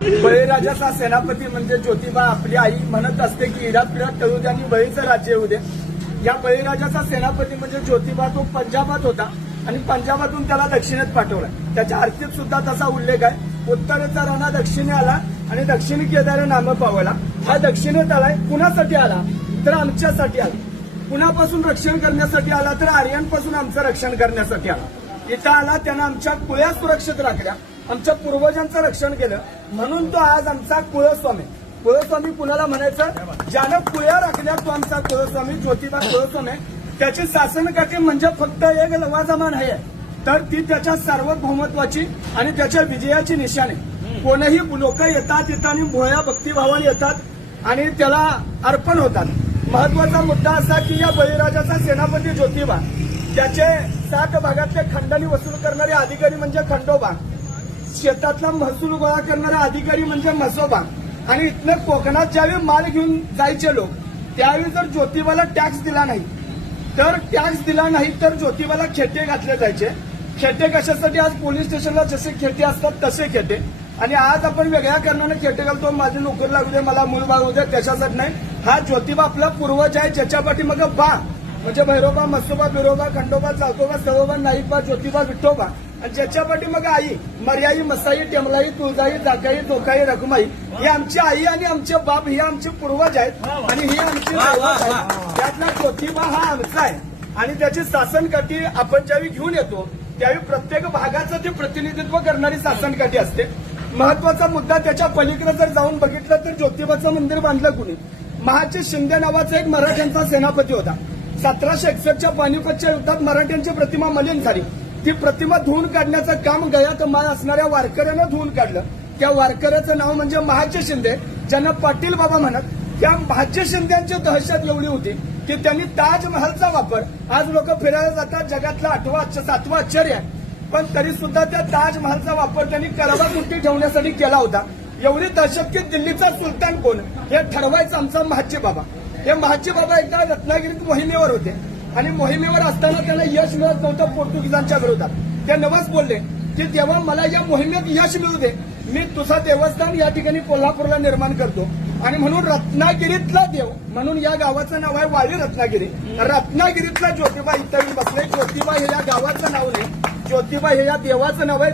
बळीराजाचा सेनापती म्हणजे ज्योतिबा आपली आई म्हणत असते की इरात पिरात तळू द्या आणि बळीचं राज्य येऊ दे. या बळीराजाचा सेनापती म्हणजे ज्योतिबा तो पंजाबात होता आणि पंजाबातून त्याला दक्षिणेत पाठवला. त्याच्या आरतीत सुद्धा तसा उल्लेख आहे. उत्तरेचा राणा दक्षिणे आला आणि दक्षिणी केदार नाम पावला. हा दक्षिणेत आलाय कुणासाठी आला तर आमच्यासाठी आला. कुणापासून रक्षण करण्यासाठी आला तर आर्यांपासून आमचं रक्षण करण्यासाठी आला. इथं आला त्यानं आमच्या कुळ्या सुरक्षित राखल्या, आमच्या पूर्वजांचं रक्षण केलं म्हणून तो आज आमचा कुळस्वामी. कुळस्वामी कुणाला म्हणायचं? ज्यानं कुळ्या राखल्या तो आमचा कुळस्वामी, ज्योतिबा कुळस्वामी. त्याची शासनकाठी म्हणजे फक्त एक लवाजमान आहे तर ती त्याच्या सार्वभौमत्वाची आणि त्याच्या विजयाची निशाणी. कोणीही लोक येतात इथं आणि भोळ्या भक्तिभावाने येतात आणि त्याला अर्पण होतात. महत्वाचा मुद्दा असा की या बळीराजाचा सेनापती ज्योतिबा, त्याचे 7 भागातले खंडणी वसूल करणारे अधिकारी म्हणजे खंडोबा, शेतातला महसूल गोळा करणारा अधिकारी म्हणजे म्हसोबा आणि इथनं कोकणात ज्यावेळी माल घेऊन जायचे लोक त्यावेळी जर ज्योतिबाला टॅक्स दिला नाही तर ज्योतिबाला खेटे घातले जायचे. खेटे कशासाठी? आज पोलीस स्टेशनला जसे खेटे असतात तसे खेटे. आणि आज आपण वेगळ्या कारणाने खेटे घालतो, माझी नोकरी लागू दे, मला मूल बाळ होऊ दे, त्याच्यासाठी नाही. हा ज्योतिबा आपला पूर्वज आहे ज्याच्या पाठीमागे बा म्हणजे भैरोबा, मसोबा, बिरोबा, खंडोबा, चाकोबा, सवोबा, नाईकबा, ज्योतिबा, विठोबा आणि ज्याच्या पाठीमागे आई मर्याई, मसाई, टेमलाई, तुळजाई, जागाई, जोकाई, रघुमाई ही आमची आई आणि आमचे बाप ही आमचे पूर्वज आहेत आणि ही आमची दैवत आहे. त्यातला ज्योतिबा हा आमचा आहे आणि त्याची शासनकाठी आपण ज्यावेळी घेऊन येतो त्यावेळी प्रत्येक भागाचं ते प्रतिनिधित्व करणारी शासनकाठी असते. महत्वाचा मुद्दा त्याच्या पलीकडे जर जाऊन बघितलं तर ज्योतिबाचं मंदिर बांधलं कुणी? महाजी शिंदे नावाचा एक मराठ्यांचा सेनापती होता. 1761च्या पानिपतच्या युद्धात मराठ्यांची प्रतिमा मलिन झाली. ती प्रतिमा धुवून काढण्याचं काम गयात माळ असणाऱ्या वारकऱ्यानं धुवून काढलं. त्या वारकऱ्याचं नाव म्हणजे महाजी शिंदे, ज्यांना पाटील बाबा म्हणत. त्या महाजी शिंदेची दहशत एवढी होती की त्यांनी ताजमहलचा वापर, आज लोक फिरायला जातात जगातलं 7वं आश्चर्य आहे, पण तरी सुद्धा त्या ताजमहलचा वापर त्यांनी कळवाकुंटी ठेवण्यासाठी केला होता. एवढी दहशत की दिल्लीचा सुलतान कोण हे ठरवायचं आमचा महाजी बाबा. हे महाजी बाबा एकदा रत्नागिरीत मोहिमेवर होते आणि मोहिमेवर असताना त्यांना यश मिळत नव्हतं पोर्तुगीजांच्या विरोधात. ते नवस बोलले की तेव्हा मला या मोहिमेत यश मिळू दे, मी तुझा देवस्थान या ठिकाणी कोल्हापूरला निर्माण करतो. आणि म्हणून रत्नागिरीतला देव म्हणून या गावाचं नाव आहे वाडी रत्नागिरी. रत्नागिरीतला ज्योतिबा इथं बसले. ज्योतिबा हे या गावाचं नाव नाही, ज्योतिबा हे या देवाचं नाव आहे.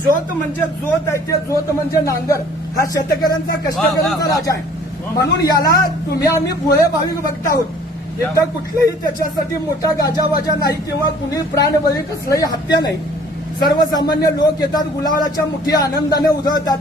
ज्योत म्हणजे ज्योत आहे, ते ज्योत म्हणजे नांगर. हा शेतकऱ्यांचा कष्टकऱ्यांचा राजा आहे. म्हणून याला तुम्ही आम्ही भोळे भाविक बघत आहोत. इथं कुठलेही त्याच्यासाठी मोठा गाजावाजा नाही किंवा कुणी प्राणबळी कसलाही हत्या नाही. सर्वसामान्य लोक येतात, गुलालाच्या मुठी आनंदाने उधळतात.